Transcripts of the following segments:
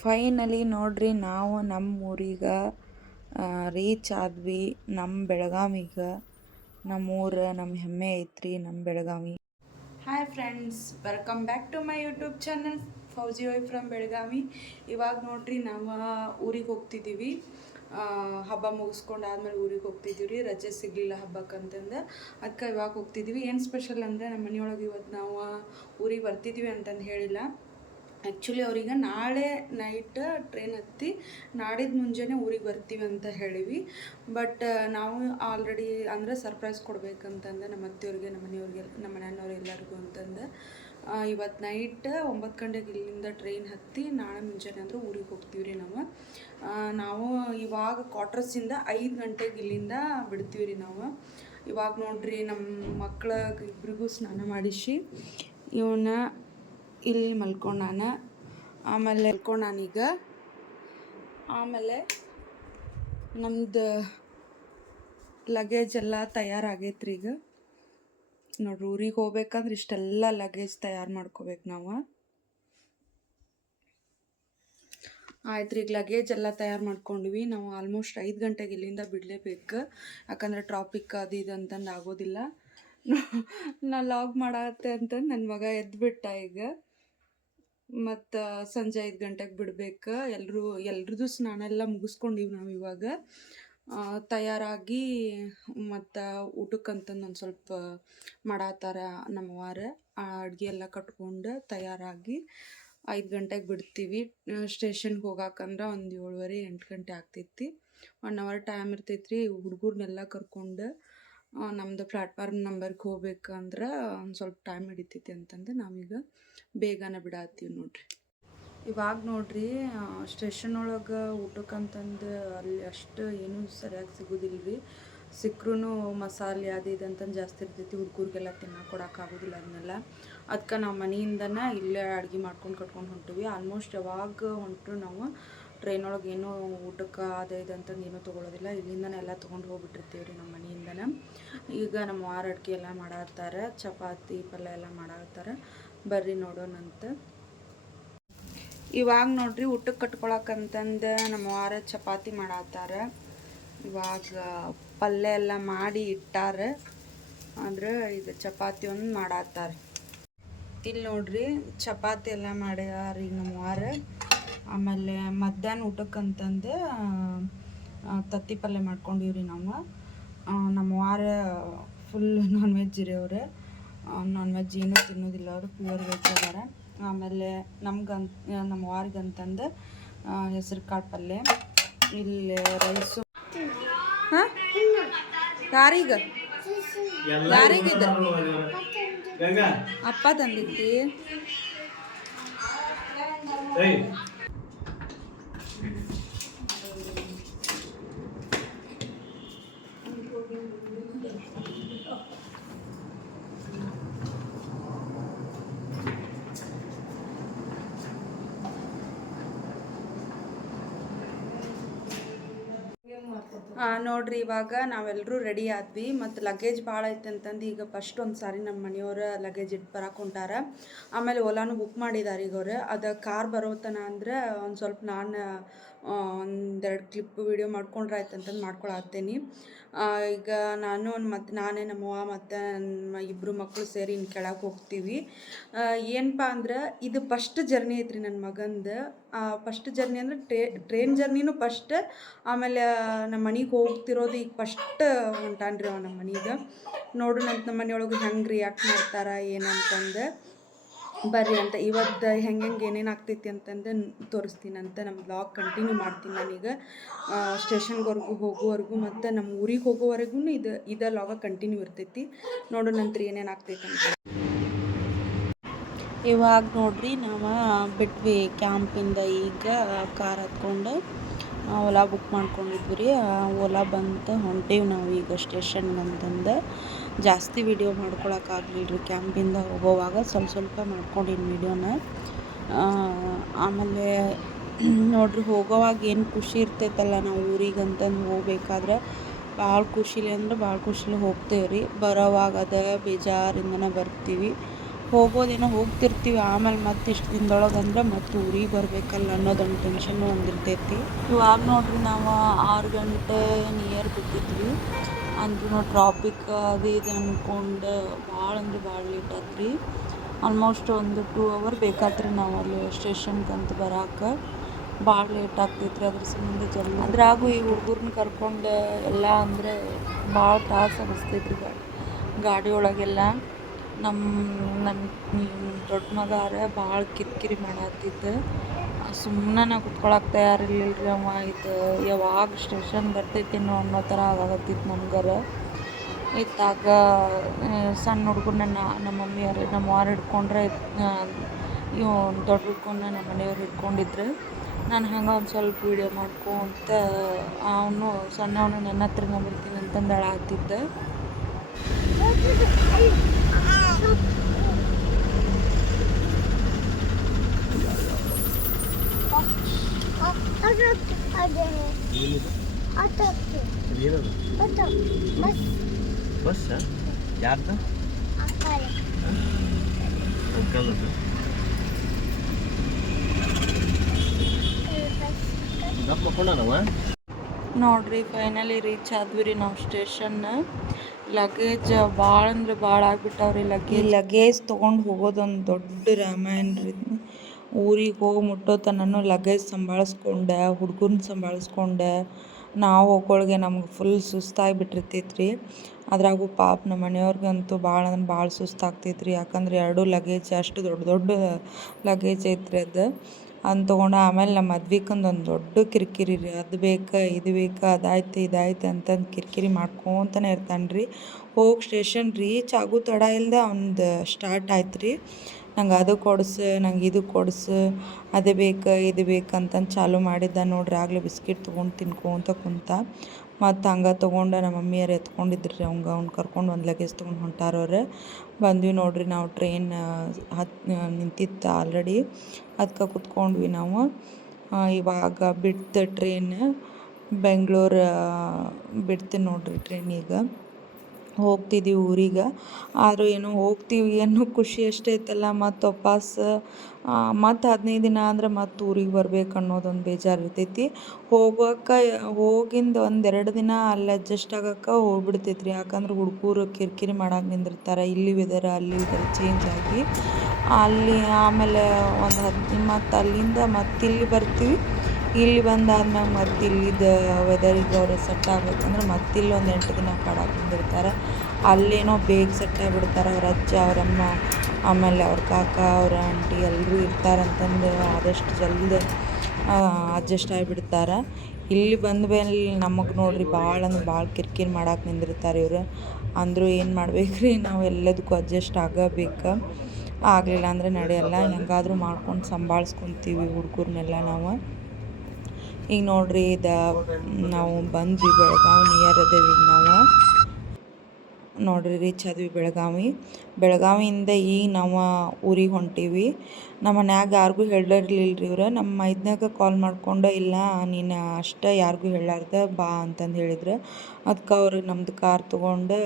Finally ನೋಡ್ರಿ ನಾವು ನಮ್ಮ ಊರಿಗೆ ರೀಚ್ ಆದ್ವಿ. ನಮ್ಮ ಬೆಳಗಾವಿಗೆ. ನಮ್ಮೂರು ನಮ್ಮ ಹೆಮ್ಮೆ ಐತ್ರಿ ನಮ್ಮ Belagavi. Hi friends, welcome back to my YouTube channel Fauji Y from Belagavi. ಇವಾಗ ನೋಡ್ರಿ ನಾವು ಊರಿಗೆ ಹೋಗ್ತಿದ್ದೀವಿ. ಹಬ್ಬ ಮುಗಿಸ್ಕೊಂಡು ಆದ್ಮೇಲೆ ಊರಿಗೆ ಹೋಗ್ತಿದ್ದೀವಿ ರೀ. ರಜೆ ಸಿಗಲಿಲ್ಲ ಹಬ್ಬಕ್ಕಂತಂದು, ಅದಕ್ಕೆ ಇವಾಗ ಹೋಗ್ತಿದ್ದೀವಿ. ಏನು ಸ್ಪೆಷಲ್ ಅಂದರೆ ನಮ್ಮ ಮನೆಯೊಳಗೆ ಇವತ್ತು ನಾವು ಊರಿಗೆ ಬರ್ತಿದ್ದೀವಿ ಅಂತಂದು ಹೇಳಿಲ್ಲ. ಆ್ಯಕ್ಚುಲಿ ಅವ್ರಿಗೆ ನಾಳೆ ನೈಟ್ ಟ್ರೈನ್ ಹತ್ತಿ ನಾಡಿದ್ದು ಮುಂಜಾನೆ ಊರಿಗೆ ಬರ್ತೀವಿ ಅಂತ ಹೇಳಿವಿ. ಬಟ್ ನಾವು ಆಲ್ರೆಡಿ ಅಂದರೆ ಸರ್ಪ್ರೈಸ್ ಕೊಡ್ಬೇಕಂತಂದು ನಮ್ಮ ಅತ್ತೆಯವ್ರಿಗೆ, ನಮ್ಮ ಮನೆಯವ್ರಿಗೆ, ನಮ್ಮ ಮನೆಯವ್ರು ಎಲ್ಲರಿಗೂ ಅಂತಂದು ಇವತ್ತು ನೈಟ್ 9 ಗಂಟೆಗೆ ಇಲ್ಲಿಂದ ಟ್ರೈನ್ ಹತ್ತಿ ನಾಳೆ ಮುಂಜಾನೆ ಅಂದ್ರೆ ಊರಿಗೆ ಹೋಗ್ತೀವಿ ರೀ. ನಾವು ಇವಾಗ ಕ್ವಾರ್ಟರ್ಸಿಂದ 5 ಗಂಟೆಗೆ ಇಲ್ಲಿಂದ ಬಿಡ್ತೀವಿ ರೀ. ನಾವು ಇವಾಗ ನೋಡ್ರಿ ನಮ್ಮ ಮಕ್ಕಳ ಇಬ್ರಿಗೂ ಸ್ನಾನ ಮಾಡಿಸಿ ಇವನ್ನ ಇಲ್ಲಿ ಮಲ್ಕೊಂಡಾನ. ಆಮೇಲೆ ನಮ್ದು ಲಗೇಜ್ ಎಲ್ಲ ತಯಾರಾಗೈತ್ರಿ. ಈಗ ನೋಡ್ರಿ, ಊರಿಗೆ ಹೋಗ್ಬೇಕಂದ್ರೆ ಇಷ್ಟೆಲ್ಲ ಲಗೇಜ್ ತಯಾರು ಮಾಡ್ಕೋಬೇಕು ನಾವು. ಆಯ್ತು ರೀ, ಈಗ ಲಗೇಜ್ ಎಲ್ಲ ತಯಾರು ಮಾಡ್ಕೊಂಡ್ವಿ. ನಾವು ಆಲ್ಮೋಸ್ಟ್ 5 ಗಂಟೆಗೆ ಇಲ್ಲಿಂದ ಬಿಡಲೇಬೇಕು, ಯಾಕಂದರೆ ಟ್ರಾಫಿಕ್ ಅದು ಇದು ಅಂತಂದು ಆಗೋದಿಲ್ಲ. ನಾ ಲಾಗ್ ಮಾಡತ್ತೆ ಅಂತಂದು ನನ್ನ ಮಗ ಎದ್ಬಿಟ್ಟ ಈಗ. ಮತ್ತು ಸಂಜೆ 5 ಗಂಟೆಗೆ ಬಿಡ್ಬೇಕು. ಎಲ್ರದ್ದು ಸ್ನಾನ ಎಲ್ಲ ಮುಗಿಸ್ಕೊಂಡಿವಿ ನಾವು. ಇವಾಗ ತಯಾರಾಗಿ ಮತ್ತು ಊಟಕ್ಕಂತಂದು ಒಂದು ಸ್ವಲ್ಪ ಮಾಡತ್ತಾರ ನಮ್ಮವಾರ. ಅಡುಗೆ ಎಲ್ಲ ಕಟ್ಕೊಂಡು ತಯಾರಾಗಿ 5 ಗಂಟೆಗೆ ಬಿಡ್ತೀವಿ. ಸ್ಟೇಷನ್ಗೆ ಹೋಗಾಕಂದ್ರೆ ಒಂದು 7:30-8 ಗಂಟೆ ಆಗ್ತೈತಿ. 1 ಅವರ್ ಟೈಮ್ ಇರ್ತೈತ್ರಿ. ಹುಡುಗರ್ನೆಲ್ಲ ಕರ್ಕೊಂಡು ನಮ್ಮದು ಪ್ಲ್ಯಾಟ್ಫಾರ್ಮ್ ನಂಬರ್ಗೆ ಹೋಗ್ಬೇಕಂದ್ರೆ ಒಂದು ಸ್ವಲ್ಪ ಟೈಮ್ ಹಿಡಿತೈತಿ ಅಂತಂದು ನಾವೀಗ ಬೇಗನೆ ಬಿಡತ್ತೀವಿ ನೋಡ್ರಿ. ಇವಾಗ ನೋಡ್ರಿ, ಸ್ಟೇಷನ್ ಒಳಗೆ ಊಟಕ್ಕಂತಂದು ಅಲ್ಲಿ ಅಷ್ಟು ಏನೂ ಸರಿಯಾಗಿ ಸಿಗೋದಿಲ್ಲ ರೀ. ಸಿಕ್ಕರೂ ಮಸಾಲೆ ಅದು ಇದು ಅಂತಂದು ಜಾಸ್ತಿ ಇರ್ತೈತಿ. ಹುಡುಗರಿಗೆಲ್ಲ ತಿನ್ನಕ್ಕೆ ಕೊಡೋಕ್ಕಾಗೋದಿಲ್ಲ ಅದನ್ನೆಲ್ಲ. ಅದಕ್ಕೆ ನಾವು ಮನೆಯಿಂದನೇ ಇಲ್ಲೇ ಅಡುಗೆ ಮಾಡ್ಕೊಂಡು ಕಟ್ಕೊಂಡು ಹೊಂಟೀವಿ. ಆಲ್ಮೋಸ್ಟ್ ಯಾವಾಗ ಹೊಂಟರು ನಾವು ಟ್ರೈನ್ ಒಳಗೆ ಏನೂ ಊಟಕ್ಕೆ ಅದು ಇದು ಅಂತಂದು ಏನೂ ತೊಗೊಳೋದಿಲ್ಲ. ಇಲ್ಲಿಂದನೇ ಎಲ್ಲ ತೊಗೊಂಡು ಹೋಗ್ಬಿಟ್ಟಿರ್ತೀವಿ ರೀ ನಮ್ಮ ಮನೆಯಿಂದನೇ. ಈಗ ನಮ್ಮ ವಾರ ಅಡುಗೆ ಎಲ್ಲ ಮಾಡತ್ತಾರೆ, ಚಪಾತಿ ಪಲ್ಯ ಎಲ್ಲ ಮಾಡತ್ತಾರೆ. ಬರ್ರಿ ನೋಡೋಣಂತ. ಇವಾಗ ನೋಡ್ರಿ, ಊಟಕ್ಕೆ ಕಟ್ಕೊಳಕ್ಕಂತಂದು ನಮ್ಮ ವಾರ ಚಪಾತಿ ಮಾಡತ್ತಾರೆ. ಇವಾಗ ಪಲ್ಯ ಎಲ್ಲ ಮಾಡಿ ಇಟ್ಟಾರೆ. ಅಂದ್ರೆ ಈಗ ಚಪಾತಿ ಒಂದು ಮಾಡತ್ತಾರೆ. ಇಲ್ಲಿ ನೋಡ್ರಿ, ಚಪಾತಿ ಎಲ್ಲ ಮಾಡ್ಯಾರ ಈಗ ನಮ್ಮ ವಾರ. ಆಮೇಲೆ ಮಧ್ಯಾಹ್ನ ಊಟಕ್ಕಂತಂದು ತತ್ತಿ ಪಲ್ಯ ಮಾಡ್ಕೊಂಡಿವ್ರಿ ನಾವು. ನಮ್ಮ ವಾರ ಫುಲ್ ನಾನ್ ವೆಜ್ ರೀ. ಅವ್ರೆ ನಾನ್ ವೆಜ್ ಏನೂ ತಿನ್ನೋದಿಲ್ಲ, ಅವರು ಪ್ಯೂರ್ ವೆಜ್ ಅದಾರ. ಆಮೇಲೆ ನಮ್ಮ ವಾರಿಗಂತಂದು ಹೆಸರು ಕಾಳು ಪಲ್ಯ. ಇಲ್ಲಿ ರೈಸು. ಹಾಂ, ಯಾರಿಗಿದೆ ಅಪ್ಪ ತಂದಿತ್ತಿ. ನೋಡ್ರಿ, ಇವಾಗ ನಾವೆಲ್ಲರೂ ರೆಡಿ ಆದ್ವಿ. ಮತ್ತು ಲಗೇಜ್ ಭಾಳ ಐತೆ ಅಂತಂದು ಈಗ ಫಸ್ಟ್ ಒಂದು ಸಾರಿ ನಮ್ಮ ಮನೆಯವ್ರ ಲಗೇಜ್ ಇಟ್ಟು ಬರಕ್ಕೆ ಹೊಂಟಾರ. ಆಮೇಲೆ ಓಲಾನು ಬುಕ್ ಮಾಡಿದ್ದಾರೆ ಈಗ ಅವ್ರು. ಅದು ಕಾರ್ ಬರೋತನ ಅಂದ್ರೆ ಒಂದು ಸ್ವಲ್ಪ ನಾನು ಒಂದೆರಡು ಕ್ಲಿಪ್ ವೀಡಿಯೋ ಮಾಡ್ಕೊಂಡ್ರೆ ಆಯ್ತು ಅಂತಂದು ಮಾಡ್ಕೊಳತ್ತೇನೆ. ಈಗ ನಾನೇ ನಮ್ಮವ್ವ ಮತ್ತು ನನ್ನ ಇಬ್ಬರು ಮಕ್ಕಳು ಸೇರಿ ಇನ್ನು ಕೆಳಗೆ ಹೋಗ್ತೀವಿ. ಏನಪ್ಪ ಅಂದ್ರೆ ಇದು ಫಸ್ಟ್ ಜರ್ನಿ ಐತ್ರಿ ನನ್ನ ಮಗಂದು. ಫಸ್ಟ್ ಜರ್ನಿ ಅಂದರೆ ಟ್ರೈನ್ ಜರ್ನಿನೂ ಫಸ್ಟ್. ಆಮೇಲೆ ನಮ್ಮ ಮನೆಗೆ ಹೋಗ್ತಿರೋದು ಈಗ ಫಸ್ಟ್ ಹೊಂಟಾನ್ರಿ ಅವ ನಮ್ಮ ಮನೆಗೆ. ನೋಡೋಣಂತ ನಮ್ಮ ಮನೆಯೊಳಗೆ ಹೆಂಗೆ ರಿಯಾಕ್ಟ್ ಮಾಡ್ತಾರೆ ಏನಂತಂದು. ಬರ್ರಿ ಅಂತ ಇವತ್ತು ಹೆಂಗೆ ಏನೇನು ಆಗ್ತೈತಿ ಅಂತಂದು ತೋರಿಸ್ತೀನಂತ. ನಮ್ಮ ಬ್ಲಾಗ್ ಕಂಟಿನ್ಯೂ ಮಾಡ್ತೀನಿ ನಾನೀಗ ಸ್ಟೇಷನ್ವರೆಗೂ ಹೋಗೋವರೆಗೂ ಮತ್ತು ನಮ್ಮ ಊರಿಗೆ ಹೋಗೋವರೆಗೂ ಇದೇ ಲಾಗ ಕಂಟಿನ್ಯೂ ಇರ್ತೈತಿ. ನೋಡೋಣಂತ್ರಿ ಏನೇನು ಆಗ್ತೈತಿ ಅಂತ. ಇವಾಗ ನೋಡ್ರಿ, ನಾವು ಬಿಟ್ವಿ ಕ್ಯಾಂಪಿಂದ. ಈಗ ಕಾರ್ ಹತ್ಕೊಂಡು ಓಲಾ ಬುಕ್ ಮಾಡ್ಕೊಂಡಿದ್ವಿ ರೀ. ಓಲಾ ಬಂತು, ಹೊಂಟೀವಿ ನಾವು ಈಗ ಸ್ಟೇಷನ್ಗೆ ಅಂತಂದು. ಜಾಸ್ತಿ ವಿಡಿಯೋ ಮಾಡ್ಕೊಳಕ್ಕಾಗಲಿಲ್ಲ ರೀ. ಕ್ಯಾಂಪಿಂದ ಹೋಗೋವಾಗ ಸ್ವಲ್ಪ ಮಾಡ್ಕೊಂಡಿನಿ ವಿಡಿಯೋನ. ಆಮೇಲೆ ನೋಡ್ರಿ, ಹೋಗೋವಾಗ ಏನು ಖುಷಿ ಇರ್ತೈತಲ್ಲ, ನಾವು ಊರಿಗೆ ಅಂತಂದು ಹೋಗ್ಬೇಕಾದ್ರೆ ಭಾಳ ಖುಷಿಲಿ ಅಂದ್ರೆ ಭಾಳ ಖುಷಿಲಿ ಹೋಗ್ತೇವೆ ರೀ. ಬರೋವಾಗ ಅದ ಬೇಜಾರಿಂದನೇ ಬರ್ತೀವಿ. ಹೋಗೋದೇನೋ ಹೋಗ್ತಿರ್ತೀವಿ, ಆಮೇಲೆ ಮತ್ತೆ ಇಷ್ಟು ದಿನದೊಳಗೆ ಅಂದ್ರೆ ಮತ್ತೆ ಊರಿಗೆ ಬರಬೇಕಲ್ಲ ಅನ್ನೋದೊಂದು ಟೆನ್ಷನ್ ಒಂದಿರ್ತೈತಿ. ಇವಾಗ ನೋಡ್ರಿ ನಾವು 6 ಗಂಟೆ ನಿಯರ್ ಬಿಟ್ಟಿದ್ವಿ, ಅಂದ್ರೂ ಟ್ರಾಫಿಕ್ ಅದು ಇದು ಅಂದ್ಕೊಂಡು ಭಾಳ ಅಂದ್ರೆ ಭಾಳ ಲೇಟ್ ಆತ್ರಿ. ಆಲ್ಮೋಸ್ಟ್ ಒಂದು 2 ಅವರ್ ಬೇಕಾತ್ರಿ ನಾವು ಅಲ್ಲಿ ಸ್ಟೇಷನ್ಗಂತ ಬರೋಕೆ. ಭಾಳ ಲೇಟ್ ಆಗ್ತೈತ್ರಿ, ಅದ್ರ ಸಂಬಂಧ ಜಲ್ದಿ ಅದ್ರಾಗೂ ಈ ಹುಡುಗರ್ನ ಕರ್ಕೊಂಡು ಎಲ್ಲ ಅಂದರೆ ಭಾಳ ತ್ರಾಸು ಅನಿಸ್ತೈತ್ರಿ ಗಾಡಿ ಒಳಗೆಲ್ಲ. ನನ್ನ ದೊಡ್ಡ ಮಗಾರ ಭಾಳ ಕಿರಿಕಿರಿ ಮಾಡತ್ತಿದ್ದ, ಸುಮ್ಮನೆ ಕುತ್ಕೊಳಕ್ಕೆ ತಯಾರಿರ್ಲಿಲ್ಲ ಅವ. ಇದು ಯಾವಾಗ ಸ್ಟೇಷನ್ ಬರ್ತೈತೇನೋ ಅನ್ನೋ ಥರ ಆಗತ್ತಿತ್ತು ನಮ್ಗಾರ. ಇತ್ತಾಗ ಸಣ್ಣ ಹುಡುಗರನ್ನ ನಮ್ಮ ಮಮ್ಮಿಯವ್ರು ನಮ್ಮ ಅವ್ರು ಹಿಡ್ಕೊಂಡ್ರೆ, ಇವು ದೊಡ್ಡ ಹುಡ್ಕೊಂಡ ನಮ್ಮ ಮನೆಯವ್ರು ಹಿಡ್ಕೊಂಡಿದ್ರು. ನಾನು ಹಂಗೆ ಒಂದು ಸ್ವಲ್ಪ ವೀಡಿಯೋ ಮಾಡ್ಕೊಂತ, ಅವನು ಸಣ್ಣವನು ನನ್ನ ಹತ್ರನೇ ಬರ್ತೀನಿ ಅಂತಂದು ಅಳಾತಿದ್ದ. ಬಸ್ ಯಾರ್ದು ಅಂಕಲ್ದು? ನೋಡ್ರಿ ಫೈನಲಿ ರೀಚ್ ಆದ್ವಿ ರೀ ನಾವು ಸ್ಟೇಷನ್. ಲಗೇಜ್ ಭಾಳ ಅಂದ್ರೆ ಭಾಳ ಆಗ್ಬಿಟ್ಟವ್ರಿ. ಲಗೇಜ್ ತೊಗೊಂಡು ಹೋಗೋದೊಂದು ದೊಡ್ಡ ರಾಮಾಯಣ ರೀ. ಊರಿಗೆ ಹೋಗಿ ಮುಟ್ಟೋ ತನಕ ಲಗೇಜ್ ಸಂಭಾಳಿಸ್ಕೊಂಡೆ, ಹುಡುಗರನ್ನ ಸಂಭಾಳಿಸ್ಕೊಂಡೆ, ನಾವು ಹೋಗೋಳಿಗೆ ನಮ್ಗೆ ಫುಲ್ ಸುಸ್ತಾಗಿಬಿಟ್ಟಿರ್ತೈತೆ ರೀ. ಅದ್ರಾಗೂ ಪಾಪ ನಮ್ಮ ಮನೆಯವ್ರಿಗಂತೂ ಭಾಳ ಅಂದ್ರೆ ಭಾಳ ಸುಸ್ತಾಗ್ತೈತೆ ರೀ. ಯಾಕಂದ್ರೆ 2 ಲಗೇಜ್ ಅಷ್ಟು ದೊಡ್ಡ ದೊಡ್ಡ ಲಗೇಜ್ ಐತ್ರಿ ಅದು. ಅದನ್ನ ತೊಗೊಂಡು ಆಮೇಲೆ ನಮ್ಮ ಮದ್ವಿಕಂದು ಒಂದು ದೊಡ್ಡ ಕಿರಿಕಿರಿ ರೀ. ಅದು ಬೇಕು ಇದು ಬೇಕು, ಅದಾಯ್ತು ಇದಾಯ್ತು ಅಂತಂದು ಕಿರಿಕಿರಿ ಮಾಡ್ಕೊತಾನೆ ಇರ್ತಾನೆ ರೀ. ಹೋಗಿ ಸ್ಟೇಷನ್ ರೀಚ್ ಆಗೋ ತಡ ಇಲ್ಲದೆ ಅವ್ನದು ಸ್ಟಾರ್ಟ್ ಆಯ್ತು ರೀ. ನಂಗೆ ಅದು ಕೊಡ್ಸು, ನಂಗೆ ಇದು ಕೊಡ್ಸು, ಅದೇ ಬೇಕು ಇದು ಬೇಕು ಅಂತಂದು ಚಾಲೂ ಮಾಡಿದ್ದ ನೋಡ್ರಿ. ಆಗಲೇ ಬಿಸ್ಕಿಟ್ ತೊಗೊಂಡು ತಿನ್ಕೊಂತ ಕುಂತ. ಮತ್ತು ಹಂಗೆ ತೊಗೊಂಡು ನಮ್ಮ ಮಮ್ಮಿಯವ್ರು ಎತ್ಕೊಂಡಿದ್ರು ರೀ ಅವ್ನು ಕರ್ಕೊಂಡು ಒಂದು ಲಗೇಜ್ ತೊಗೊಂಡು ಹೊಂಟಾರವ್ರು. ಬಂದ್ವಿ ನೋಡ್ರಿ ನಾವು. ಟ್ರೈನ್ ನಿಂತಿತ್ತು ಆಲ್ರೆಡಿ, ಅದಕ್ಕೆ ಕುತ್ಕೊಂಡ್ವಿ ನಾವು. ಇವಾಗ ಬಿಡ್ತು ಟ್ರೈನ್, ಬೆಂಗಳೂರು ಬಿಡ್ತೀನಿ ನೋಡ್ರಿ ಟ್ರೈನ್. ಈಗ ಹೋಗ್ತಿದ್ದೀವಿ ಊರಿಗೆ. ಆದರೂ ಏನೋ ಹೋಗ್ತೀವಿ ಅನ್ನೋ ಖುಷಿ ಅಷ್ಟೇ ಐತಲ್ಲ, ಮತ್ತು ವಾಪಸ್ ಮತ್ತು 15 ದಿನ ಅಂದ್ರೆ ಮತ್ತು ಊರಿಗೆ ಬರ್ಬೇಕು ಅನ್ನೋದೊಂದು ಬೇಜಾರು ಇರ್ತೈತಿ. ಹೋಗಿಂದ 1-2 ದಿನ ಅಲ್ಲಿ ಅಡ್ಜಸ್ಟ್ ಆಗಕ್ಕೆ ಹೋಗ್ಬಿಡ್ತೈತೆ ರೀ. ಯಾಕಂದ್ರೆ ಹುಡುಗರು ಕಿರಿಕಿರಿ ಮಾಡಕ್ಕೆ ನಿಂದಿರ್ತಾರೆ, ಇಲ್ಲಿ ವೆದರ್ ಅಲ್ಲಿ ವೆದರ್ ಚೇಂಜ್ ಆಗಿ. ಅಲ್ಲಿ ಆಮೇಲೆ ಮತ್ತು ಅಲ್ಲಿಂದ ಮತ್ತೆ ಇಲ್ಲಿ ಬರ್ತೀವಿ. ಇಲ್ಲಿ ಬಂದಾದ್ಮ್ಯಾಗ ಮತ್ತು ಇಲ್ಲಿದ್ದು ವೆದರಿಗೆ ಅವರು ಸೆಟ್ ಆಗ್ಬೇಕಂದ್ರೆ ಮತ್ತಿಲ್ಲಿ ಒಂದು 8 ದಿನ ಕಾಡಕ್ಕೆ ನಿಂದಿರ್ತಾರೆ. ಅಲ್ಲೇನೋ ಬೇಗ ಸೆಟ್ ಆಗಿಬಿಡ್ತಾರೆ. ಅವ್ರ ಅಜ್ಜ ಅವರಮ್ಮ ಆಮೇಲೆ ಅವ್ರ ಕಾಕ ಅವ್ರ ಆಂಟಿ ಎಲ್ಲರೂ ಇರ್ತಾರಂತಂದು ಆದಷ್ಟು ಜಲ್ದಿ ಅಡ್ಜಸ್ಟ್ ಆಗಿಬಿಡ್ತಾರೆ. ಇಲ್ಲಿ ಬಂದ ಮೇಲೆ ನಮಗೆ ನೋಡ್ರಿ ಭಾಳ ಅಂದ್ರೆ ಭಾಳ ಕಿರಿಕಿರಿ ಮಾಡಕ್ಕೆ ನಿಂದಿರ್ತಾರೆ ಇವರು. ಅಂದರೂ ಏನು ಮಾಡ್ಬೇಕು ರೀ, ನಾವು ಎಲ್ಲದಕ್ಕೂ ಅಡ್ಜಸ್ಟ್ ಆಗಬೇಕು. ಆಗಲಿಲ್ಲ ಅಂದರೆ ನಡೆಯಲ್ಲ. ಹೆಂಗಾದರೂ ಮಾಡ್ಕೊಂಡು ಸಂಭಾಳಿಸ್ಕೊತೀವಿ ಹುಡುಗರನ್ನೆಲ್ಲ ನಾವು. ಈಗ ನೋಡ್ರಿ ನಾವು ಬಂದ್ವಿ ಬೆಳಗಾವಿ ನಿಯರ್ ಅದೇವಿ ನಾವು. ನೋಡ್ರಿ ರೀಚ್ ಆದ್ವಿ ಬೆಳಗಾವಿಯಿಂದ ಈಗ ನಾವು ಊರಿಗೆ ಹೊಂಟೀವಿ. ನಮ್ಮ ಮನ್ಯಾಗ ಯಾರಿಗೂ ಹೇಳಿರಲಿಲ್ಲ ರೀ ಇವ್ರು. ನಮ್ಮ ಮೈದ್ನಾಗ ಕಾಲ್ ಮಾಡ್ಕೊಂಡು, ಇಲ್ಲ ನೀನು ಅಷ್ಟೇ ಯಾರಿಗೂ ಹೇಳಾರ್ದ ಬಾ ಅಂತಂದು ಹೇಳಿದ್ರು. ಅದಕ್ಕೆ ಅವ್ರು ನಮ್ಮದು ಕಾರ್ ತೊಗೊಂಡು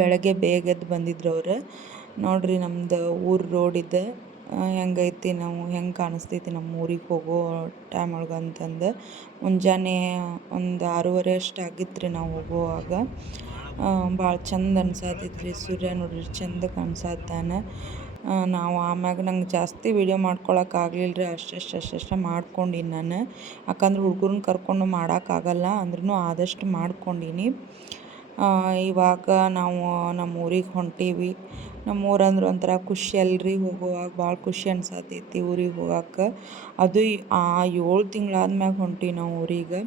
ಬೆಳಗ್ಗೆ ಬೇಗ ಎದ್ದು ಬಂದಿದ್ರು ಅವ್ರು. ನೋಡ್ರಿ ನಮ್ದು ಊರು ರೋಡ್ ಇದೆ ಹೆಂಗೈತಿ, ನಾವು ಹೆಂಗೆ ಕಾಣಿಸ್ತೈತಿ ನಮ್ಮ ಊರಿಗೆ ಹೋಗೋ ಟೈಮ್ ಒಳಗೆ ಅಂತಂದು. ಮುಂಜಾನೆ ಒಂದು 6:30 ಅಷ್ಟು ಆಗಿತ್ತು ರೀ ನಾವು ಹೋಗುವಾಗ. ಭಾಳ ಚಂದ ಅನ್ಸಾತೈತ್ರಿ. ಸೂರ್ಯ ನೋಡ್ರಿ ಚಂದ ಕಾಣಿಸಾತಾನ. ನಾವು ಆಮ್ಯಾಗ ನಂಗೆ ಜಾಸ್ತಿ ವೀಡಿಯೋ ಮಾಡ್ಕೊಳಕ್ಕೆ ಆಗಲಿಲ್ಲ ರೀ. ಅಷ್ಟೇ ಮಾಡ್ಕೊಂಡೀನಿ ನಾನು. ಯಾಕಂದ್ರೆ ಹುಡುಗರನ್ನ ಕರ್ಕೊಂಡು ಮಾಡೋಕ್ಕಾಗಲ್ಲ, ಅಂದ್ರೂ ಆದಷ್ಟು ಮಾಡ್ಕೊಂಡೀನಿ. ಇವಾಗ ನಾವು ನಮ್ಮ ಊರಿಗೆ ಹೊಂಟೀವಿ. ನಮ್ಮ ಊರಂದ್ರೆ ಒಂಥರ ಖುಷಿ ಅಲ್ರಿ. ಹೋಗುವಾಗ ಭಾಳ ಖುಷಿ ಅನ್ಸಾತೈತಿ ಊರಿಗೆ ಹೋಗಕ್ಕೆ. ಅದು 7 ತಿಂಗಳಾದ್ಮ್ಯಾಗ ಹೊಂಟೀವಿ ನಾವು ಊರಿಗೆ.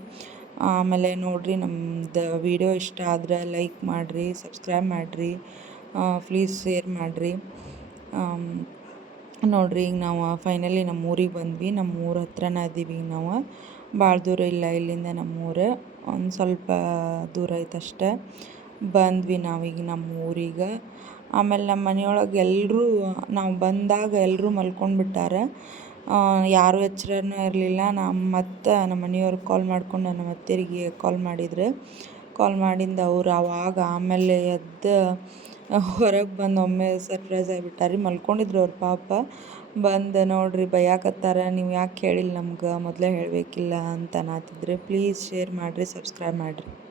ಆಮೇಲೆ ನೋಡ್ರಿ ನಮ್ಮದು ವಿಡಿಯೋ ಇಷ್ಟ ಆದರೆ ಲೈಕ್ ಮಾಡಿರಿ, ಸಬ್ಸ್ಕ್ರೈಬ್ ಮಾಡಿರಿ, ಪ್ಲೀಸ್ ಶೇರ್ ಮಾಡಿರಿ. ನೋಡ್ರಿ ಈಗ ನಾವು ಫೈನಲಿ ನಮ್ಮ ಊರಿಗೆ ಬಂದ್ವಿ. ನಮ್ಮ ಊರ ಹತ್ರನೇ ಇದ್ದೀವಿ ಈಗ ನಾವು. ಭಾಳ ದೂರ ಇಲ್ಲ ಇಲ್ಲಿಂದ ನಮ್ಮೂರು, ಒಂದು ಸ್ವಲ್ಪ ದೂರ ಐತಷ್ಟೆ. ಬಂದ್ವಿ ನಾವೀಗ ನಮ್ಮ ಊರಿಗೆ. ಆಮೇಲೆ ನಮ್ಮ ಮನೆಯೊಳಗೆ ಎಲ್ಲರೂ ನಾವು ಬಂದಾಗ ಎಲ್ಲರೂ ಮಲ್ಕೊಂಡ್ಬಿಟ್ಟಾರೆ. ಯಾರೂ ಎಚ್ಚರನೂ ಇರಲಿಲ್ಲ. ಮತ್ತು ನಮ್ಮ ಮನೆಯವ್ರಿಗೆ ಕಾಲ್ ಮಾಡ್ಕೊಂಡು ನಮ್ಮ ಅತ್ತೆಯರಿಗೆ ಕಾಲ್ ಮಾಡಿದ್ರು. ಕಾಲ್ ಮಾಡಿಂದ ಅವ್ರು ಆವಾಗ ಆಮೇಲೆ ಎದ್ದು ಹೊರಗೆ ಬಂದು ಒಮ್ಮೆ ಸರ್ಪ್ರೈಸ್ ಆಗಿಬಿಟ್ಟಾರಿ. ಮಲ್ಕೊಂಡಿದ್ರು ಅವ್ರ ಪಾಪ. ಬಂದು ನೋಡ್ರಿ ಬೈಯಾಕತ್ತಾರ, ನೀವು ಯಾಕೆ ಹೇಳಿಲ್ಲ ನಮ್ಗೆ ಮೊದಲೇ ಹೇಳಬೇಕಿಲ್ಲ ಅಂತ ಅನ್ನತ್ತಿದ್ರಿ. ಪ್ಲೀಸ್ ಶೇರ್ ಮಾಡಿರಿ, ಸಬ್ಸ್ಕ್ರೈಬ್ ಮಾಡಿರಿ.